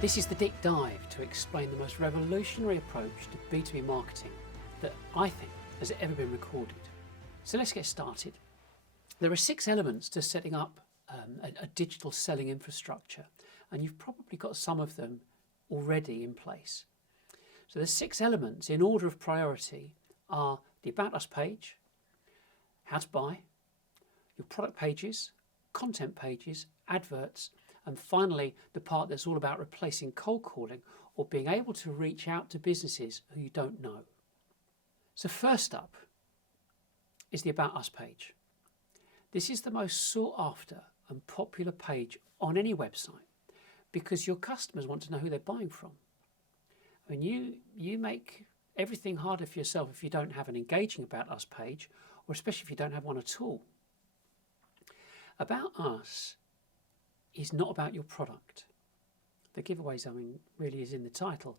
This is the deep dive to explain the most revolutionary approach to B2B marketing that I think has ever been recorded. So let's get started. There are 6 elements to setting up a digital selling infrastructure, and you've probably got some of them already in place. So the 6 elements in order of priority are the About Us page, how to buy, your product pages, content pages, adverts, and finally the part that's all about replacing cold calling or being able to reach out to businesses who you don't know. So first up is the About Us page. This is the most sought after and popular page on any website because your customers want to know who they're buying from. I mean, you make everything harder for yourself if you don't have an engaging About Us page, or especially if you don't have one at all. About Us is not about your product. The giveaways, really is in the title.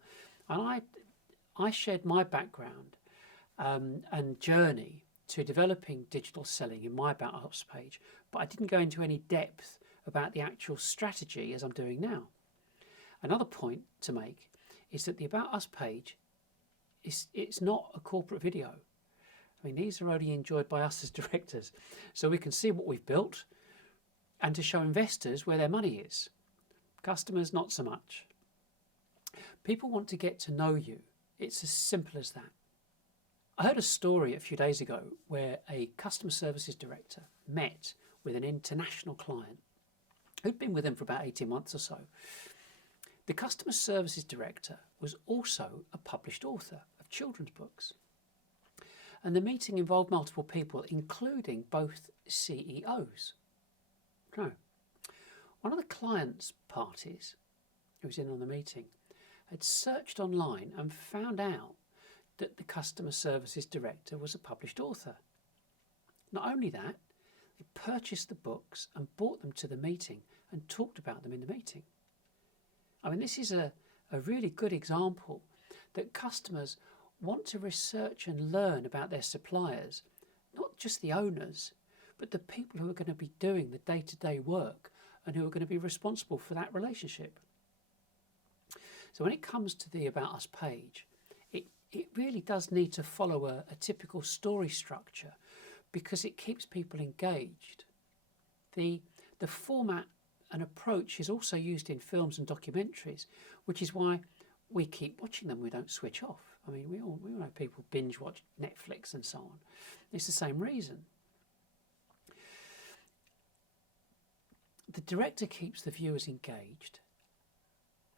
And I shared my background and journey to developing digital selling in my About Us page, but I didn't go into any depth about the actual strategy as I'm doing now. Another point to make is that the About Us page it's not a corporate video. I mean, these are only enjoyed by us as directors, so we can see what we've built and to show investors where their money is. Customers, not so much. People want to get to know you. It's as simple as that. I heard a story a few days ago where a customer services director met with an international client who'd been with him for about 18 months or so. The customer services director was also a published author of children's books. And the meeting involved multiple people, including both CEOs. No. One of the client's parties, who was in on the meeting, had searched online and found out that the customer services director was a published author. Not only that, they purchased the books and brought them to the meeting and talked about them in the meeting. I mean, this is a really good example that customers want to research and learn about their suppliers, not just the owners, but the people who are going to be doing the day-to-day work and who are going to be responsible for that relationship. So when it comes to the About Us page, it really does need to follow a typical story structure because it keeps people engaged. The format and approach is also used in films and documentaries, which is why we keep watching them. We don't switch off. I mean, we all know people binge watch Netflix and so on. It's the same reason. The director keeps the viewers engaged,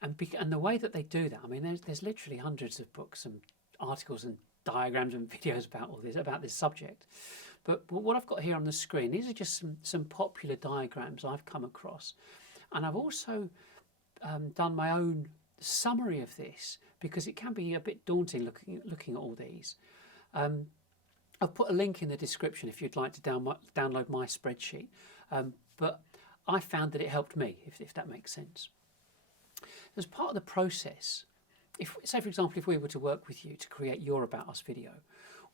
and the way that they do that, I mean, there's literally hundreds of books and articles and diagrams and videos about this subject. But what I've got here on the screen, these are just some popular diagrams I've come across, and I've also done my own summary of this because it can be a bit daunting looking at all these. I've put a link in the description if you'd like to download my spreadsheet, but I found that it helped me, if that makes sense. As part of the process, say for example, if we were to work with you to create your About Us video,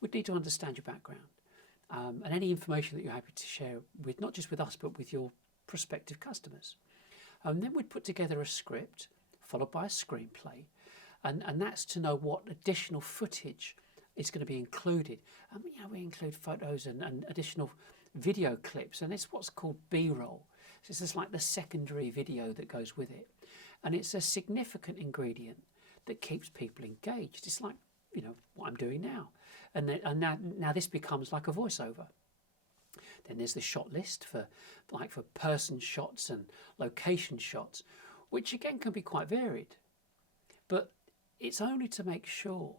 we'd need to understand your background and any information that you're happy to share with, not just with us, but with your prospective customers. And then we'd put together a script followed by a screenplay, and that's to know what additional footage is going to be included. We include photos and additional video clips, and it's what's called B-roll. So it's just like the secondary video that goes with it. And it's a significant ingredient that keeps people engaged. It's like, what I'm doing now. And now this becomes like a voiceover. Then there's the shot list for person shots and location shots, which again can be quite varied. But it's only to make sure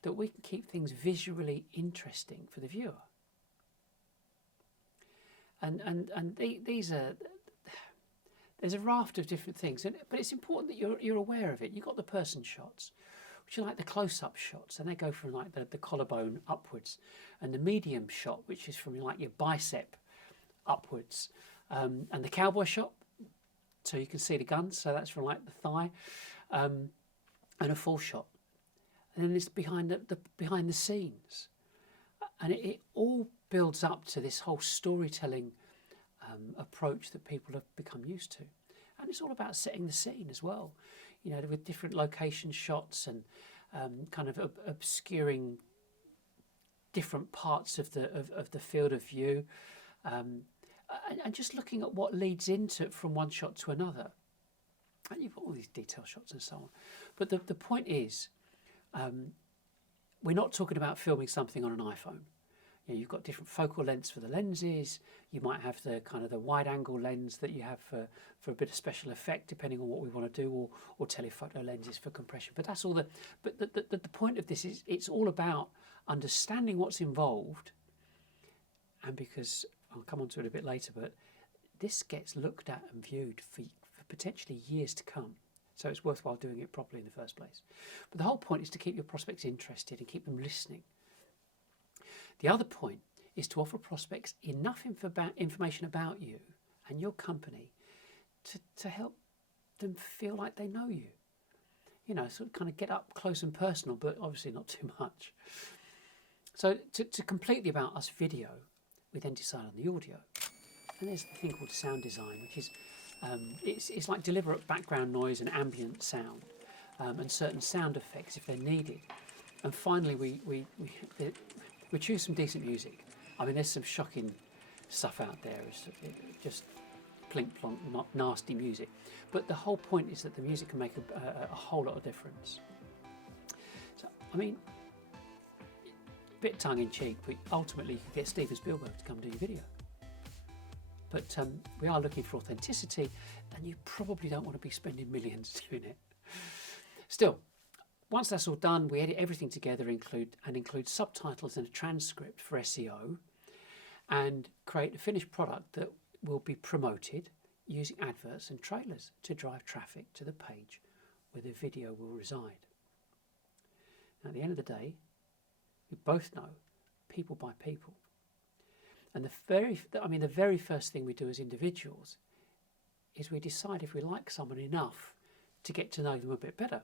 that we can keep things visually interesting for the viewer. And these are, there's a raft of different things, but it's important that you're aware of it. You've got the person shots, which are like the close-up shots, and they go from like the collarbone upwards, and the medium shot, which is from like your bicep upwards, and the cowboy shot, so you can see the guns, so that's from like the thigh, and a full shot, and then there's behind the scenes, and it all builds up to this whole storytelling approach that people have become used to. And it's all about setting the scene as well. with different location shots and kind of obscuring different parts of the field of view, and just looking at what leads into from one shot to another. And you've got all these detail shots and so on. But the point is, we're not talking about filming something on an iPhone. You've got different focal lengths for the lenses. You might have the kind of the wide angle lens that you have for a bit of special effect, depending on what we want to do, or telephoto lenses for compression. But that's all but the point of this is it's all about understanding what's involved. And because I'll come on to it a bit later, but this gets looked at and viewed for potentially years to come. So it's worthwhile doing it properly in the first place. But the whole point is to keep your prospects interested and keep them listening. The other point is to offer prospects enough information about you and your company to help them feel like they know you. Sort of kind of get up close and personal, but obviously not too much. So to complete the About Us video, we then decide on the audio. And there's the thing called sound design, which is it's like deliberate background noise and ambient sound, and certain sound effects if they're needed. And finally, we choose some decent music. I mean, there's some shocking stuff out there. It's just plink plonk, not nasty music. But the whole point is that the music can make a whole lot of difference. So, I mean, a bit tongue in cheek, but ultimately you could get Steven Spielberg to come do your video. But we are looking for authenticity, and you probably don't want to be spending millions doing it. Still, once that's all done, we edit everything together, include subtitles and a transcript for SEO, and create a finished product that will be promoted using adverts and trailers to drive traffic to the page where the video will reside. Now, at the end of the day, we both know people buy people. And the very first thing we do as individuals is we decide if we like someone enough to get to know them a bit better.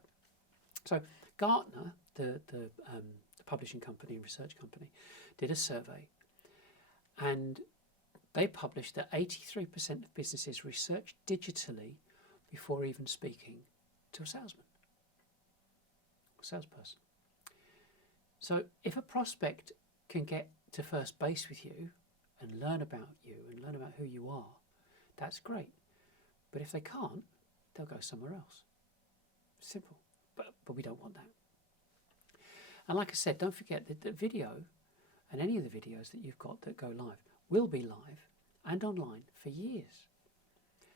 So Gartner, the publishing company and research company, did a survey, and they published that 83% of businesses research digitally before even speaking to a salesman or salesperson. So if a prospect can get to first base with you and learn about you and learn about who you are, that's great. But if they can't, they'll go somewhere else. Simple. But we don't want that. And like I said, don't forget that the video and any of the videos that you've got that go live will be live and online for years.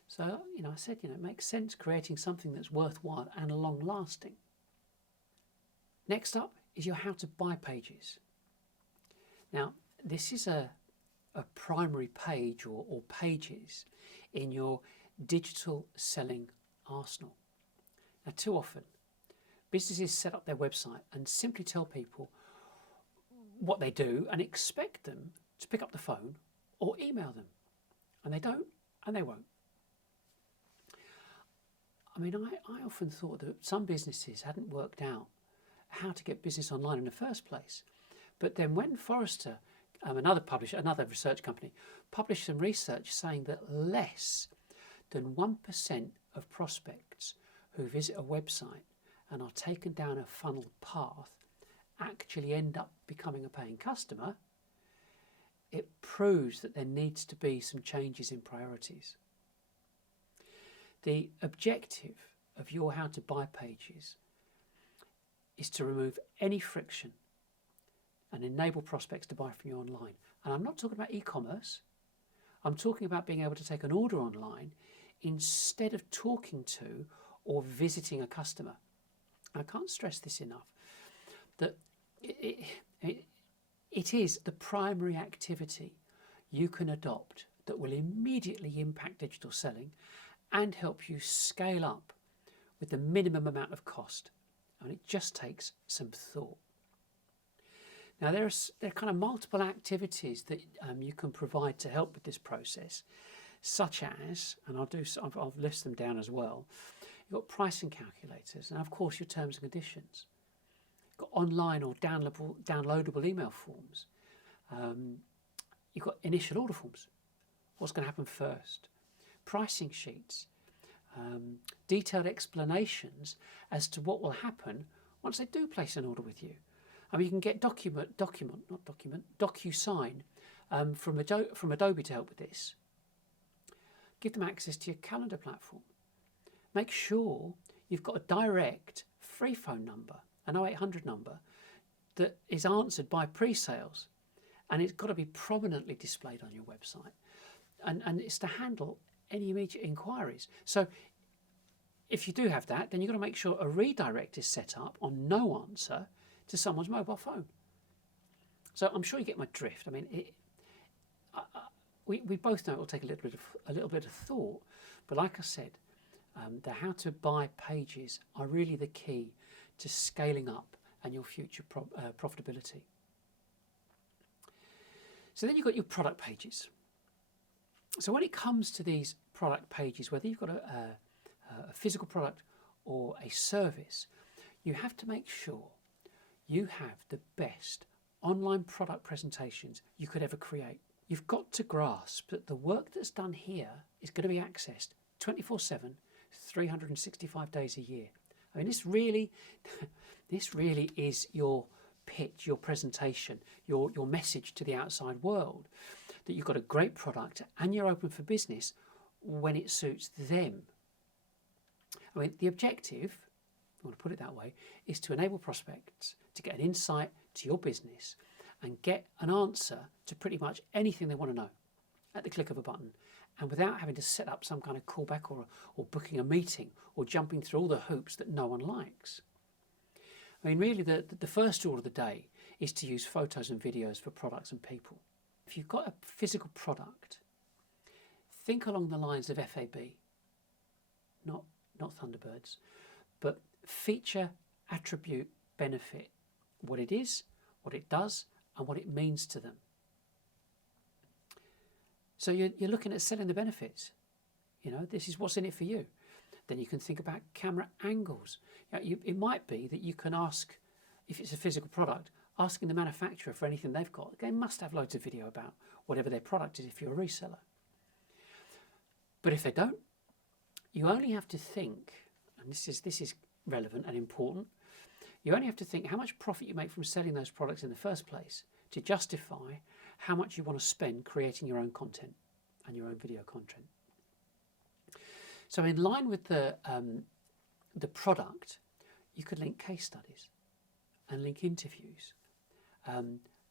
So, I said, it makes sense creating something that's worthwhile and long-lasting. Next up is your how to buy pages. Now, this is a primary page or pages in your digital selling arsenal. Now, too often, businesses set up their website and simply tell people what they do and expect them to pick up the phone or email them. And they don't, and they won't. I mean, I often thought that some businesses hadn't worked out how to get business online in the first place. But then when Forrester, another research company, published some research saying that less than 1% of prospects who visit a website and are taken down a funnel path actually end up becoming a paying customer, it proves that there needs to be some changes in priorities. The objective of your how to buy pages is to remove any friction and enable prospects to buy from you online. And I'm not talking about e-commerce. I'm talking about being able to take an order online instead of talking to or visiting a customer. I can't stress this enough, that it is the primary activity you can adopt that will immediately impact digital selling and help you scale up with the minimum amount of cost. And it just takes some thought. Now, there are kind of multiple activities that you can provide to help with this process, such as, and I'll list them down as well. You've got pricing calculators, and of course your terms and conditions. You've got online or downloadable email forms. You've got initial order forms. What's going to happen first? Pricing sheets. detailed explanations as to what will happen once they do place an order with you. I mean, you can get DocuSign from Adobe to help with this. Give them access to your calendar platform. Make sure you've got a direct free phone number, an 0800 number, that is answered by pre-sales, and it's got to be prominently displayed on your website, and it's to handle any immediate inquiries. So if you do have that, then you've got to make sure a redirect is set up on no answer to someone's mobile phone. So I'm sure you get my drift. I mean, we both know it will take a little bit of thought, but like I said, the how to buy pages are really the key to scaling up and your future profitability. So then you've got your product pages. So when it comes to these product pages, whether you've got a physical product or a service, you have to make sure you have the best online product presentations you could ever create. You've got to grasp that the work that's done here is going to be accessed 24/7, 365 days a year. I mean, this really is your pitch, your presentation, your message to the outside world, that you've got a great product and you're open for business when it suits them. I mean, the objective, if you want to put it that way, is to enable prospects to get an insight to your business and get an answer to pretty much anything they want to know at the click of a button, and without having to set up some kind of callback or booking a meeting or jumping through all the hoops that no one likes. I mean, really, the first rule of the day is to use photos and videos for products and people. If you've got a physical product, think along the lines of FAB, not Thunderbirds, but feature, attribute, benefit, what it is, what it does, and what it means to them. So you're looking at selling the benefits. You know, this is what's in it for you. Then you can think about camera angles. It might be that you can ask, if it's a physical product, asking the manufacturer for anything they've got. They must have loads of video about whatever their product is if you're a reseller. But if they don't, you only have to think, and this is relevant and important, you only have to think how much profit you make from selling those products in the first place to justify how much you want to spend creating your own content and your own video content. So in line with the product, you could link case studies and link interviews.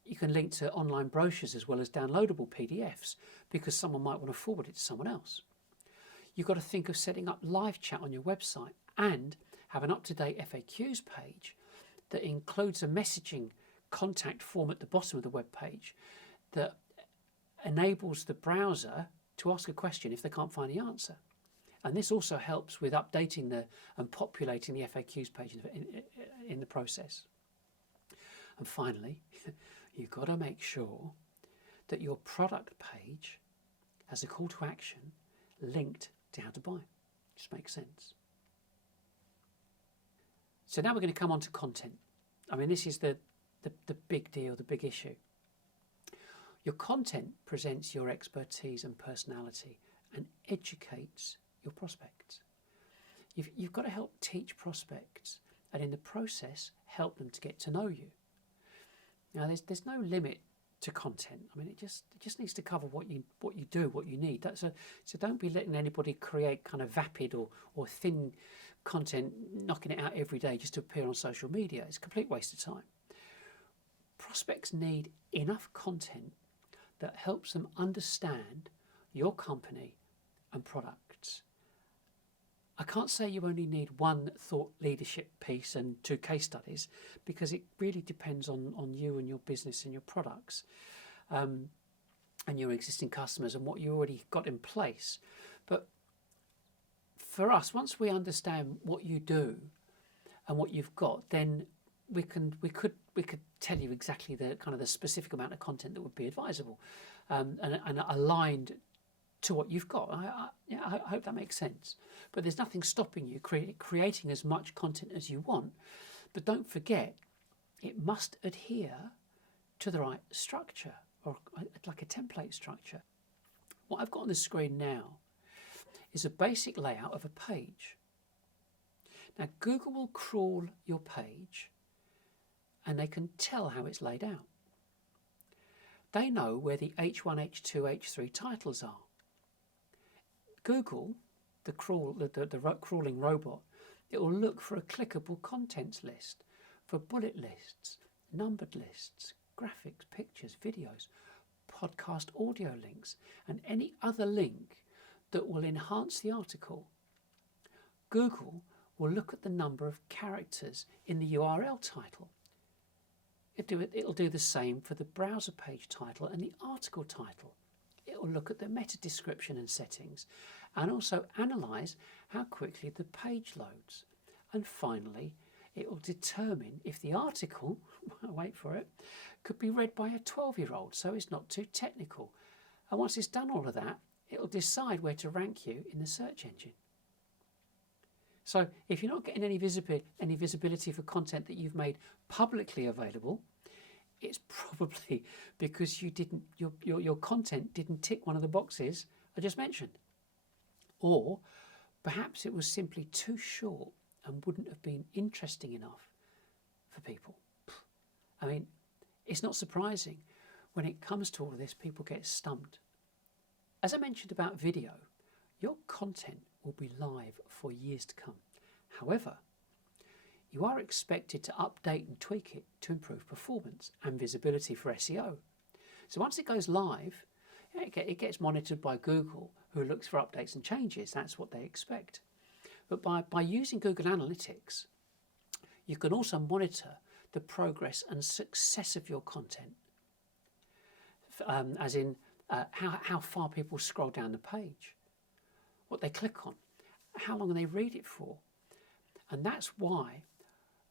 You can link to online brochures as well as downloadable PDFs because someone might want to forward it to someone else. You've got to think of setting up live chat on your website and have an up-to-date FAQs page that includes a messaging contact form at the bottom of the web page that enables the browser to ask a question if they can't find the answer. And this also helps with updating and populating the FAQs page in the process. And finally, you've got to make sure that your product page has a call to action linked to how to buy. Just makes sense. So now we're going to come on to content. I mean, this is the big deal, the big issue. Your content presents your expertise and personality and educates your prospects. You've got to help teach prospects and in the process help them to get to know you. Now there's no limit to content. I mean, it just needs to cover what you do, what you need. So don't be letting anybody create kind of vapid or thin content, knocking it out every day just to appear on social media. It's a complete waste of time. Prospects need enough content that helps them understand your company and products. I can't say you only need one thought leadership piece and 2 case studies because it really depends on you and your business and your products and your existing customers and what you already got in place. But for us, once we understand what you do and what you've got, then we could tell you exactly the kind of the specific amount of content that would be advisable and aligned to what you've got. I hope that makes sense. But there's nothing stopping you creating as much content as you want. But don't forget, it must adhere to the right structure or like a template structure. What I've got on the screen now is a basic layout of a page. Now, Google will crawl your page and they can tell how it's laid out. They know where the H1, H2, H3 titles are. Google, the crawling robot, it will look for a clickable contents list, for bullet lists, numbered lists, graphics, pictures, videos, podcast audio links, and any other link that will enhance the article. Google will look at the number of characters in the URL title. It'll do the same for the browser page title and the article title. It will look at the meta description and settings and also analyse how quickly the page loads. And finally, it will determine if the article, wait for it, could be read by a 12-year-old, so it's not too technical. And once it's done all of that, it'll decide where to rank you in the search engine. So if you're not getting any visibility for content that you've made publicly available, it's probably because your content didn't tick one of the boxes I just mentioned. Or perhaps it was simply too short and wouldn't have been interesting enough for people. I mean, it's not surprising when it comes to all of this, people get stumped. As I mentioned about video, your content will be live for years to come. However, you are expected to update and tweak it to improve performance and visibility for SEO. So once it goes live, it gets monitored by Google, who looks for updates and changes. That's what they expect. But by using Google Analytics, you can also monitor the progress and success of your content, as in how far people scroll down the page, what they click on, how long they read it for. And that's why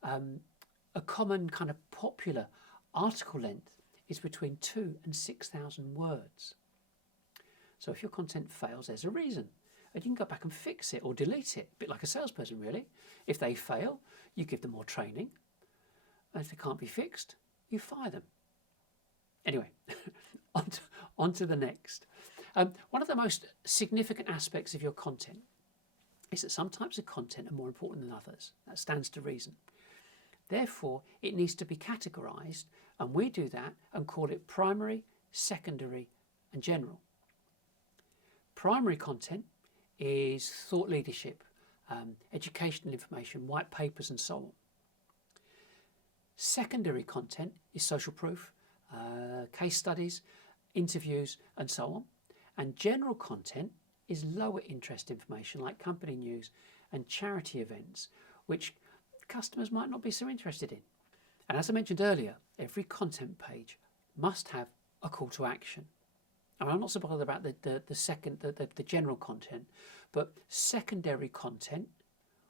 a common kind of popular article length is between 2,000 and 6,000 words. So if your content fails, there's a reason. And you can go back and fix it or delete it, a bit like a salesperson really. If they fail, you give them more training. And if they can't be fixed, you fire them. Anyway, on to the next. One of the most significant aspects of your content is that some types of content are more important than others. That stands to reason. Therefore, it needs to be categorised, and we do that and call it primary, secondary, and general. Primary content is thought leadership, educational information, white papers, and so on. Secondary content is social proof, case studies, interviews, and so on. And general content is lower interest information like company news and charity events, which customers might not be so interested in. And as I mentioned earlier, every content page must have a call to action. And I'm not so bothered about the general content, but secondary content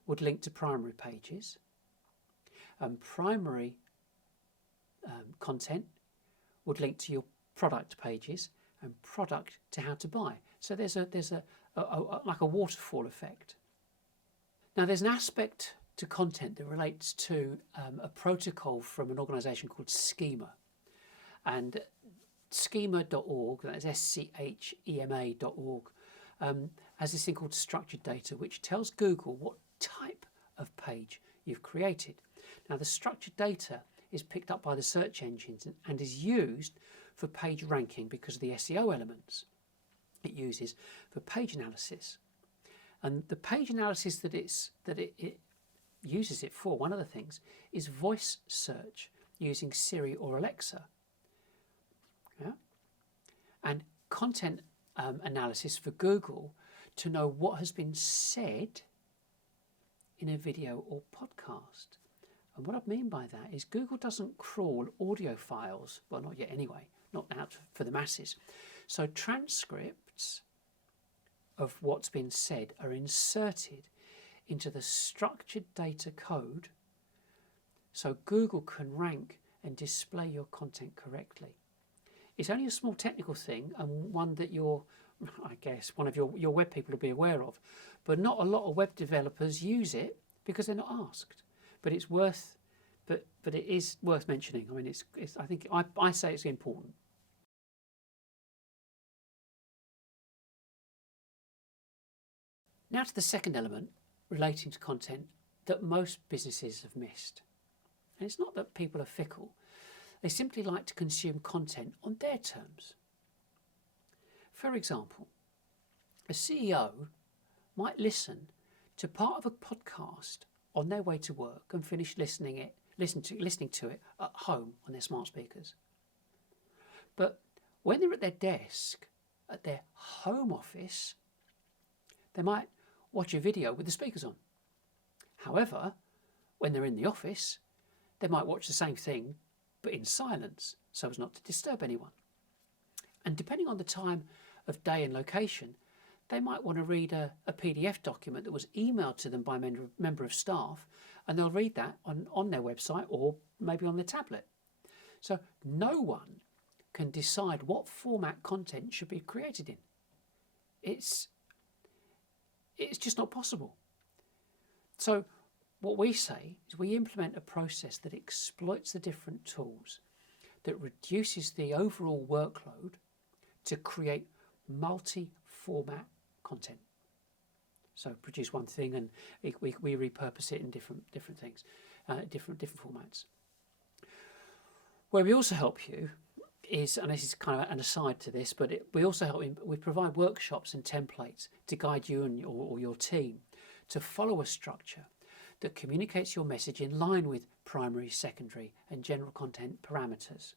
would link to primary pages, and primary content would link to your product pages, and product to how to buy. So there's like a waterfall effect. Now there's an aspect to content that relates to a protocol from an organisation called Schema, and schema.org, that is schema.org, has this thing called structured data, which tells Google what type of page you've created. Now the structured data is picked up by the search engines and is used for page ranking because of the SEO elements it uses for page analysis. And the page analysis that it uses it for, one of the things, is voice search using Siri or Alexa. Yeah? And content analysis for Google to know what has been said in a video or podcast. And what I mean by that is Google doesn't crawl audio files, well, not yet anyway, not out for the masses. So transcripts of what's been said are inserted into the structured data code so Google can rank and display your content correctly. It's only a small technical thing, and one that I guess one of your web people will be aware of, but not a lot of web developers use it because they're not asked. But it's but it is worth mentioning. I mean, I think I say it's important. Now to the second element relating to content that most businesses have missed. And it's not that people are fickle, they simply like to consume content on their terms. For example, a CEO might listen to part of a podcast on their way to work and finish listening to it at home on their smart speakers. But when they're at their desk, at their home office, they might watch a video with the speakers on. However, when they're in the office, they might watch the same thing but in silence so as not to disturb anyone. And depending on the time of day and location, they might want to read a PDF document that was emailed to them by a member of staff, and they'll read that on their website or maybe on their tablet. So no one can decide what format content should be created in. It's just not possible. So what we say is we implement a process that exploits the different tools, that reduces the overall workload to create multi-format content. So produce one thing and we repurpose it in different things, different formats. Where we also help you is, and this is kind of an aside to this, but we also help you, we provide workshops and templates to guide you and or your team to follow a structure that communicates your message in line with primary, secondary and general content parameters.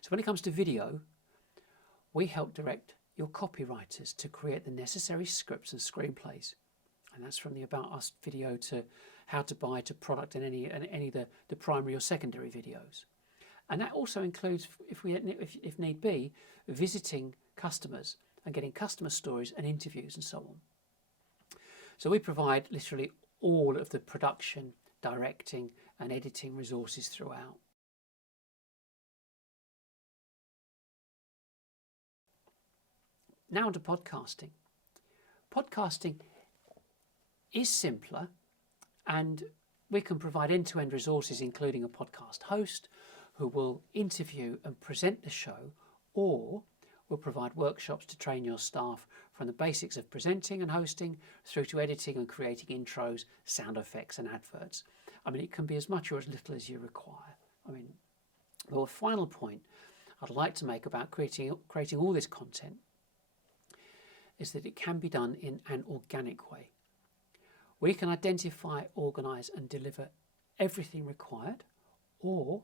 So when it comes to video, we help direct your copywriters to create the necessary scripts and screenplays. And that's from the About Us video to how to buy to product and any of the primary or secondary videos. And that also includes, if need be, visiting customers and getting customer stories and interviews and so on. So we provide literally all of the production, directing and editing resources throughout. Now to podcasting. Podcasting is simpler, and we can provide end-to-end resources, including a podcast host who will interview and present the show, or we'll provide workshops to train your staff from the basics of presenting and hosting through to editing and creating intros, sound effects and adverts. I mean, it can be as much or as little as you require. Well, a final point I'd like to make about creating all this content is that it can be done in an organic way. We can identify, organise and deliver everything required, or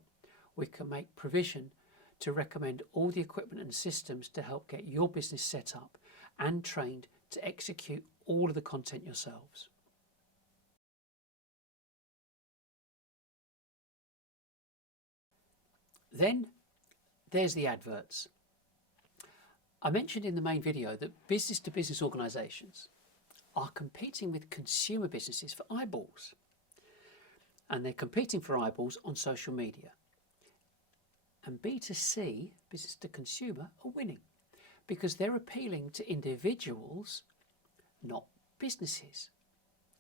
we can make provision to recommend all the equipment and systems to help get your business set up and trained to execute all of the content yourselves. Then there's the adverts. I mentioned in the main video that business-to-business organisations are competing with consumer businesses for eyeballs. And they're competing for eyeballs on social media. And B2C, business to consumer, are winning because they're appealing to individuals, not businesses.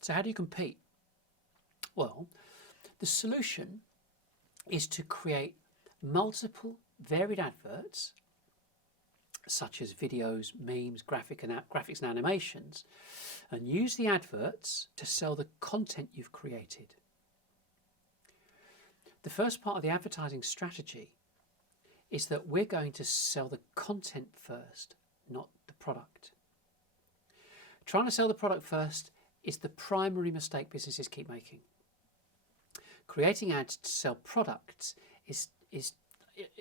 So how do you compete? Well, the solution is to create multiple varied adverts, such as videos, memes, graphics and animations, and use the adverts to sell the content you've created. The first part of the advertising strategy is that we're going to sell the content first, not the product. Trying to sell the product first is the primary mistake businesses keep making. Creating ads to sell products is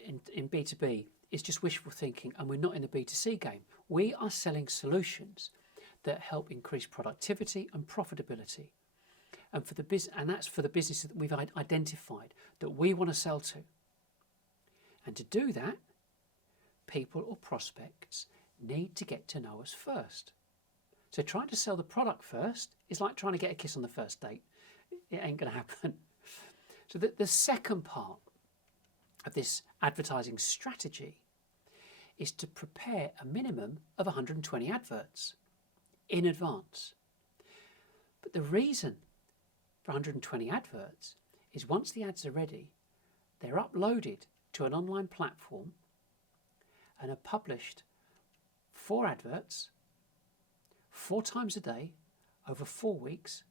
in B2B is just wishful thinking, and we're not in the B2C game. We are selling solutions that help increase productivity and profitability. And that's for the businesses that we've identified that we want to sell to. And to do that, people or prospects need to get to know us first. So trying to sell the product first is like trying to get a kiss on the first date. It ain't going to happen. So the second part of this advertising strategy is to prepare a minimum of 120 adverts in advance. But the reason for 120 adverts is once the ads are ready, they're uploaded to an online platform and are published 4 adverts 4 times a day over 4 weeks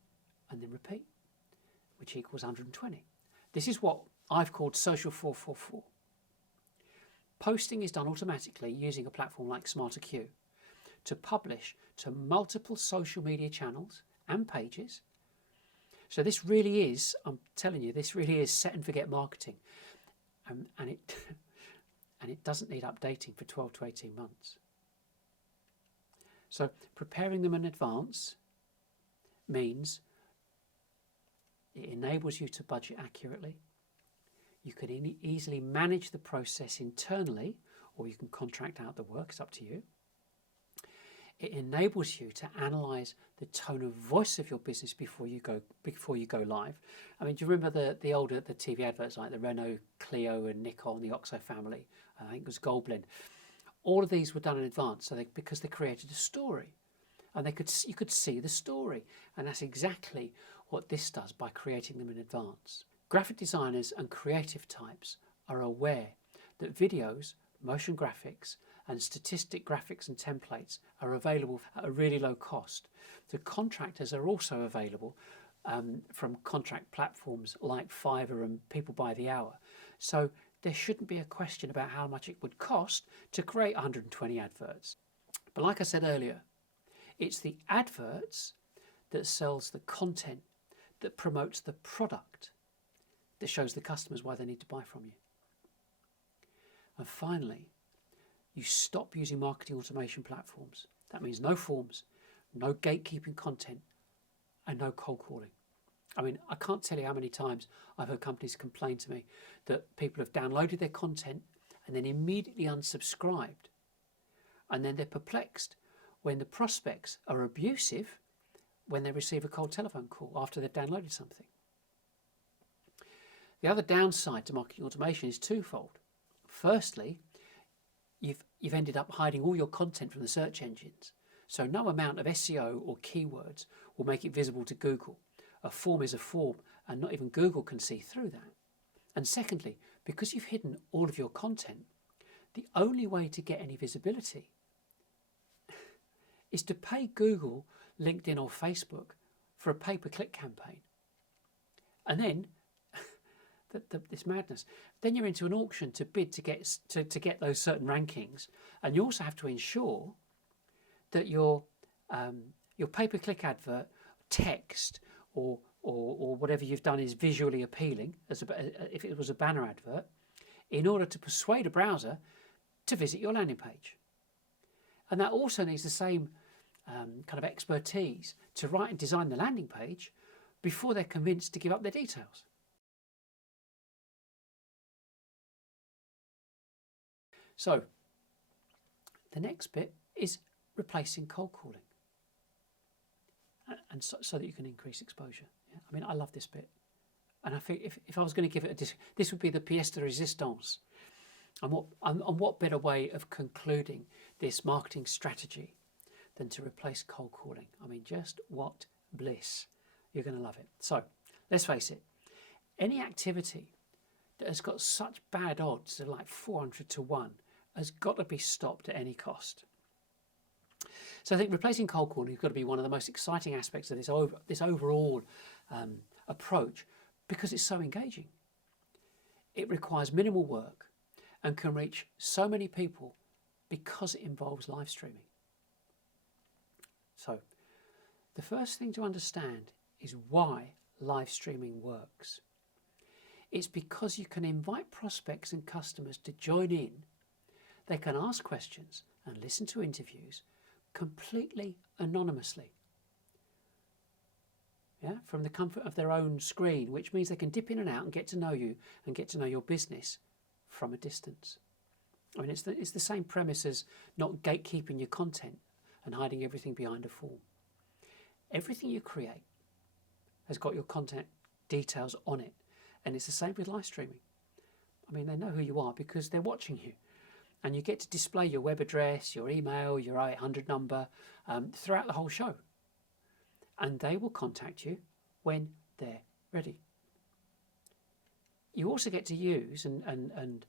and then repeat, which equals 120. This is what I've called Social 444. Posting is done automatically using a platform like SmarterQ to publish to multiple social media channels and pages. So this really is, I'm telling you, this really is set and forget marketing, and it and it doesn't need updating for 12 to 18 months. So preparing them in advance means it enables you to budget accurately. You can easily manage the process internally, or you can contract out the work, it's up to you. It enables you to analyse the tone of voice of your business before you go live. I mean, do you remember the older TV adverts like the Renault Clio and Nikon, the Oxo family? I think it was Goldblend. All of these were done in advance, so because they created a story, and you could see the story, and that's exactly what this does by creating them in advance. Graphic designers and creative types are aware that videos, motion graphics, and statistic graphics and templates are available at a really low cost. The contractors are also available from contract platforms like Fiverr and People by the Hour. So there shouldn't be a question about how much it would cost to create 120 adverts. But like I said earlier, it's the adverts that sells the content, that promotes the product, that shows the customers why they need to buy from you. And finally, you stop using marketing automation platforms. That means no forms, no gatekeeping content, and no cold calling. I mean, I can't tell you how many times I've heard companies complain to me that people have downloaded their content and then immediately unsubscribed. And then they're perplexed when the prospects are abusive when they receive a cold telephone call after they've downloaded something. The other downside to marketing automation is twofold. Firstly, you've ended up hiding all your content from the search engines. So no amount of SEO or keywords will make it visible to Google. A form is a form, and not even Google can see through that. And secondly, because you've hidden all of your content, the only way to get any visibility is to pay Google, LinkedIn or Facebook for a pay-per-click campaign. And then this madness. Then you're into an auction to bid to get those certain rankings, and you also have to ensure that your pay-per-click advert, text, or whatever you've done is visually appealing, if it was a banner advert, in order to persuade a browser to visit your landing page. And that also needs the same kind of expertise to write and design the landing page before they're convinced to give up their details. So the next bit is replacing cold calling, and so that you can increase exposure. Yeah? I mean, I love this bit, and I think if I was going to give it this would be the pièce de résistance. And what better way of concluding this marketing strategy than to replace cold calling? I mean, just what bliss. You're going to love it. So let's face it, any activity that has got such bad odds, they're like 400 to 1, has got to be stopped at any cost. So I think replacing cold calling has got to be one of the most exciting aspects of this overall approach, because it's so engaging. It requires minimal work and can reach so many people because it involves live streaming. So the first thing to understand is why live streaming works. It's because you can invite prospects and customers to join in. They can ask questions and listen to interviews completely anonymously. Yeah, from the comfort of their own screen, which means they can dip in and out and get to know you and get to know your business from a distance. I mean, it's the same premise as not gatekeeping your content and hiding everything behind a form. Everything you create has got your content details on it, and it's the same with live streaming. I mean, they know who you are because they're watching you, and you get to display your web address, your email, your 800 number throughout the whole show, and they will contact you when they're ready. You also get to use and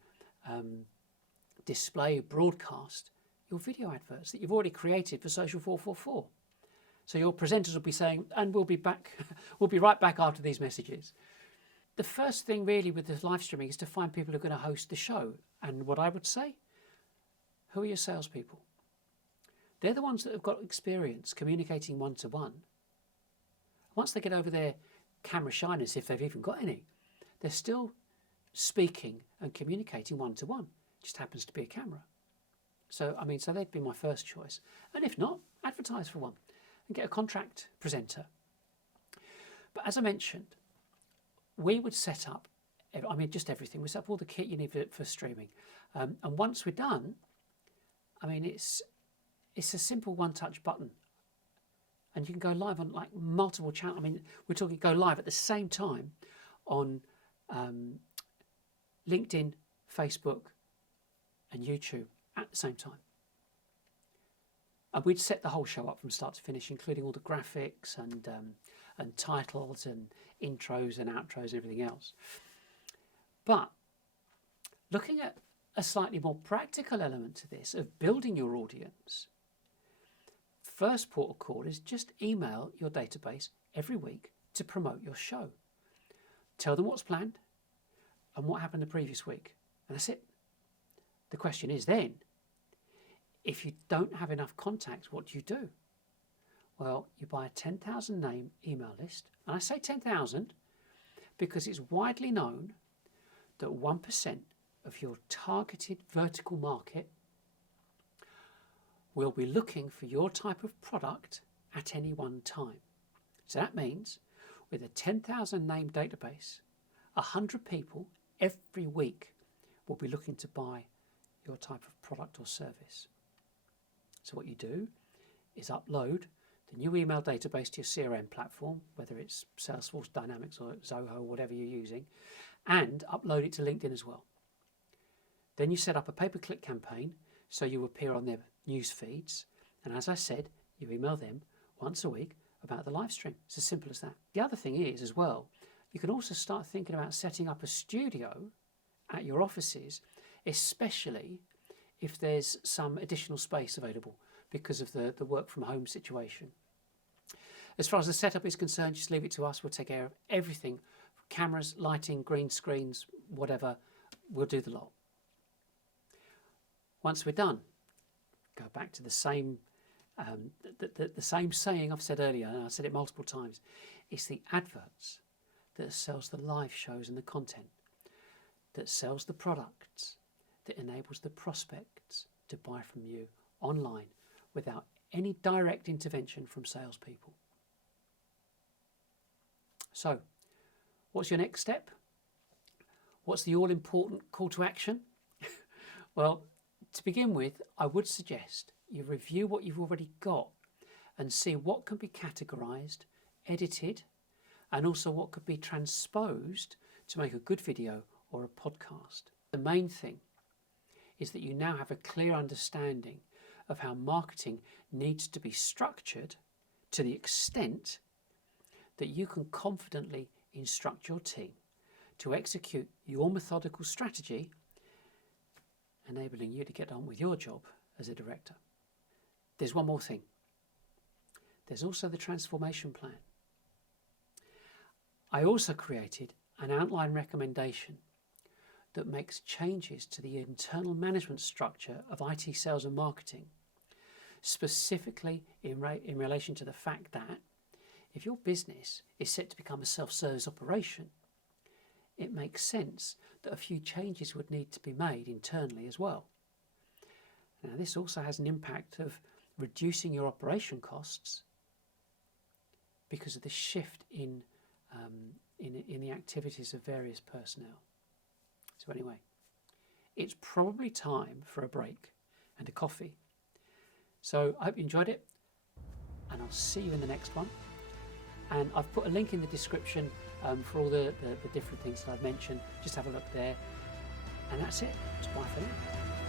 display, broadcast your video adverts that you've already created for Social 444. So your presenters will be saying, and we'll be back, we'll be right back after these messages. The first thing really with the live streaming is to find people who are going to host the show. And what I would say, who are your salespeople? They're the ones that have got experience communicating one-to-one. Once they get over their camera shyness, if they've even got any, they're still speaking and communicating one-to-one. It just happens to be a camera. So they'd be my first choice. And if not, advertise for one and get a contract presenter. But as I mentioned, we would set up, just everything. We set up all the kit you need for streaming. And once we're done, it's a simple one-touch button. And you can go live on like multiple channels. We're talking go live at the same time on LinkedIn, Facebook, and YouTube at the same time. And we'd set the whole show up from start to finish, including all the graphics and titles and intros and outros and everything else. But looking at a slightly more practical element to this of building your audience, first port of call is just email your database every week to promote your show. Tell them what's planned and what happened the previous week. And that's it. The question is then, if you don't have enough contacts, what do? Well, you buy a 10,000 name email list. And I say 10,000 because it's widely known that 1% of your targeted vertical market will be looking for your type of product at any one time. So that means with a 10,000 name database, 100 people every week will be looking to buy your type of product or service. So what you do is upload the new email database to your CRM platform, whether it's Salesforce, Dynamics or Zoho, whatever you're using, and upload it to LinkedIn as well. Then you set up a pay-per-click campaign so you appear on their news feeds. And as I said, you email them once a week about the live stream. It's as simple as that. The other thing is as well, you can also start thinking about setting up a studio at your offices, especially if there's some additional space available because of the work from home situation. As far as the setup is concerned, just leave it to us. We'll take care of everything. Cameras, lighting, green screens, whatever, we'll do the lot. Once we're done, go back to the same the same saying I've said earlier, and I said it multiple times. It's the adverts that sells the live shows and the content, that sells the products, that enables the prospects to buy from you online without any direct intervention from salespeople. So, what's your next step? What's the all-important call to action? Well, to begin with, I would suggest you review what you've already got and see what can be categorized, edited, and also what could be transposed to make a good video or a podcast. The main thing is that you now have a clear understanding of how marketing needs to be structured to the extent that you can confidently instruct your team to execute your methodical strategy, enabling you to get on with your job as a director. There's one more thing. There's also the transformation plan. I also created an outline recommendation that makes changes to the internal management structure of IT sales and marketing, specifically in relation to the fact that if your business is set to become a self-service operation, it makes sense that a few changes would need to be made internally as well. Now, this also has an impact of reducing your operation costs because of the shift in the activities of various personnel. So anyway, it's probably time for a break and a coffee. So I hope you enjoyed it, and I'll see you in the next one. And I've put a link in the description for all the different things that I've mentioned. Just have a look there. And that's it. Bye for now.